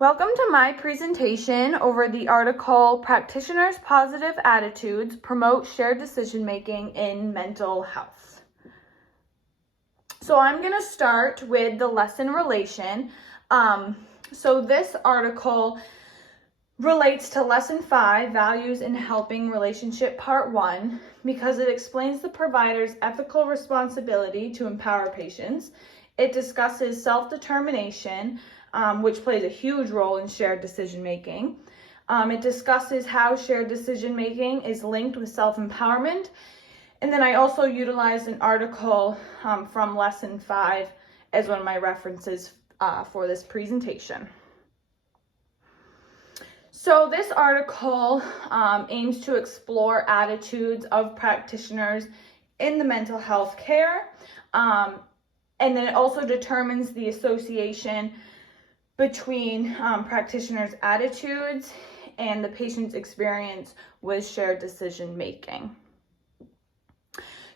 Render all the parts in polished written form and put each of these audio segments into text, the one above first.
Welcome to my presentation over the article, Practitioners' Positive Attitudes Promote Shared Decision-Making in Mental Health. So I'm going to start with the lesson relation. So this article relates to Lesson 5, Values in Helping Relationship Part 1, because it explains the provider's ethical responsibility to empower patients. It discusses self-determination, which plays a huge role in shared decision-making. It discusses how shared decision-making is linked with self-empowerment. And then I also utilized an article from Lesson 5 as one of my references for this presentation. So this article aims to explore attitudes of practitioners in the mental health care. And then it also determines the association between practitioners' attitudes and the patient's experience with shared decision making.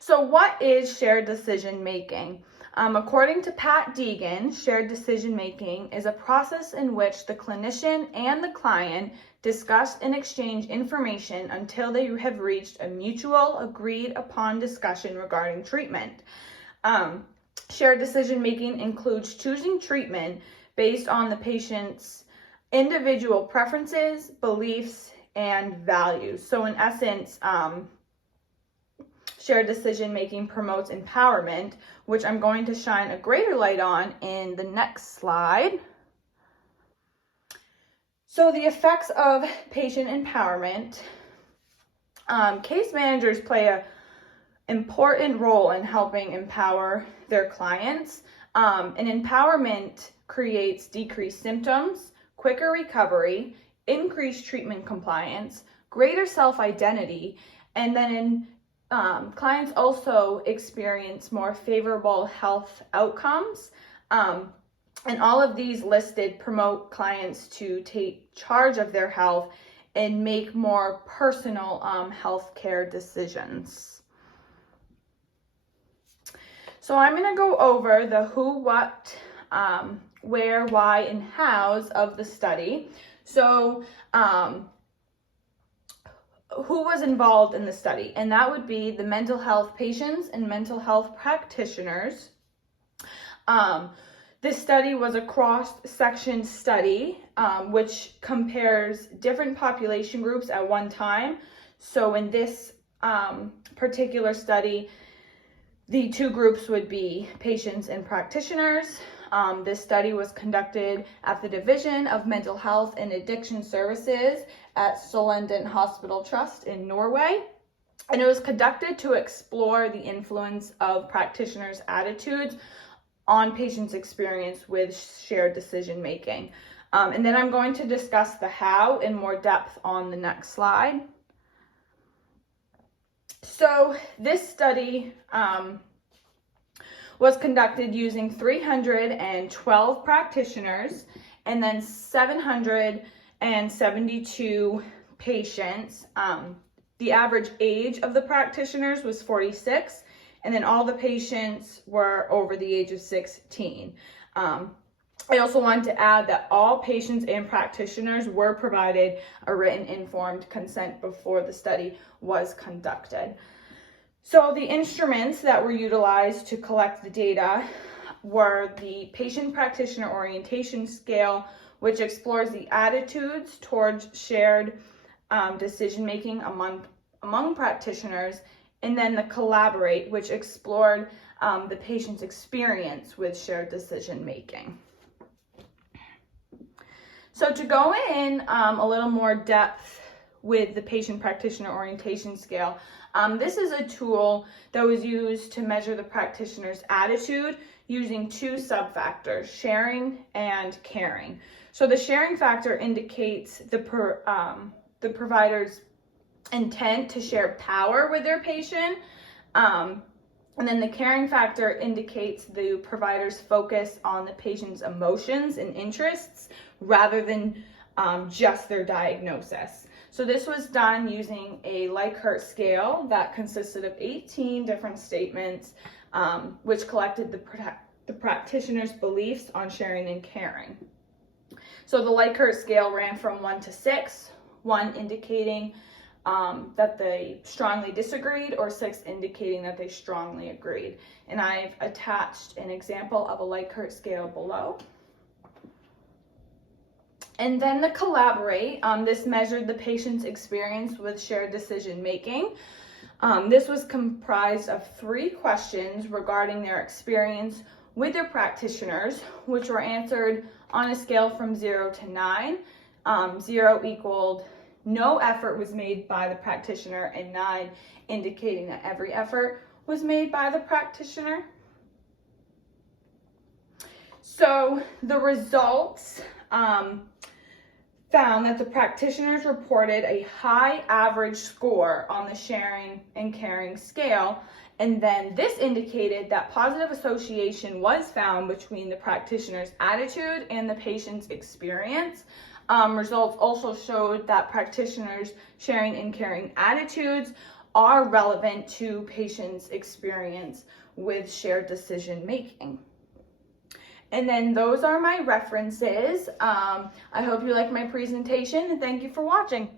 So what is shared decision making? According to Pat Deegan, shared decision making is a process in which the clinician and the client discuss and exchange information until they have reached a mutual agreed upon discussion regarding treatment. Shared decision making includes choosing treatment based on the patient's individual preferences, beliefs, and values. So in essence, shared decision-making promotes empowerment, which I'm going to shine a greater light on in the next slide. So the effects of patient empowerment. Case managers play an important role in helping empower their clients. And empowerment creates decreased symptoms, quicker recovery, increased treatment compliance, greater self-identity, and then clients also experience more favorable health outcomes. And all of these listed promote clients to take charge of their health and make more personal healthcare decisions. So I'm going to go over the who, what, where, why, and hows of the study. So who was involved in the study? And that would be the mental health patients and mental health practitioners. This study was a cross-section study, which compares different population groups at one time. So in this particular study, the two groups would be patients and practitioners. This study was conducted at the Division of Mental Health and Addiction Services at Solenden Hospital Trust in Norway. And it was conducted to explore the influence of practitioners' attitudes on patients' experience with shared decision making. And then I'm going to discuss the how in more depth on the next slide. So this study was conducted using 312 practitioners and then 772 patients. The average age of the practitioners was 46, and then all the patients were over the age of 16. I also wanted to add that all patients and practitioners were provided a written informed consent before the study was conducted. So the instruments that were utilized to collect the data were the Patient Practitioner Orientation Scale, which explores the attitudes towards shared decision-making among practitioners, and then the Collaborate, which explored the patient's experience with shared decision-making. So to go in a little more depth with the Patient Practitioner Orientation Scale, this is a tool that was used to measure the practitioner's attitude using two sub-factors, sharing and caring. So the sharing factor indicates the provider's intent to share power with their patient. And then the caring factor indicates the provider's focus on the patient's emotions and interests rather than just their diagnosis. So this was done using a Likert scale that consisted of 18 different statements, which collected the practitioner's beliefs on sharing and caring. So the Likert scale ran from 1 to 6, 1 indicating that they strongly disagreed, or 6 indicating that they strongly agreed. And I've attached an example of a Likert scale below. And then the Collaborate, this measured the patient's experience with shared decision making. This was comprised of 3 questions regarding their experience with their practitioners, which were answered on a scale from 0 to 9. 0 equaled no effort was made by the practitioner, and 9 indicating that every effort was made by the practitioner. So the results found that the practitioners reported a high average score on the sharing and caring scale, and then this indicated that positive association was found between the practitioner's attitude and the patient's experience. Results also showed that practitioners' sharing and caring attitudes are relevant to patients' experience with shared decision making. And then those are my references. I hope you like my presentation, and thank you for watching.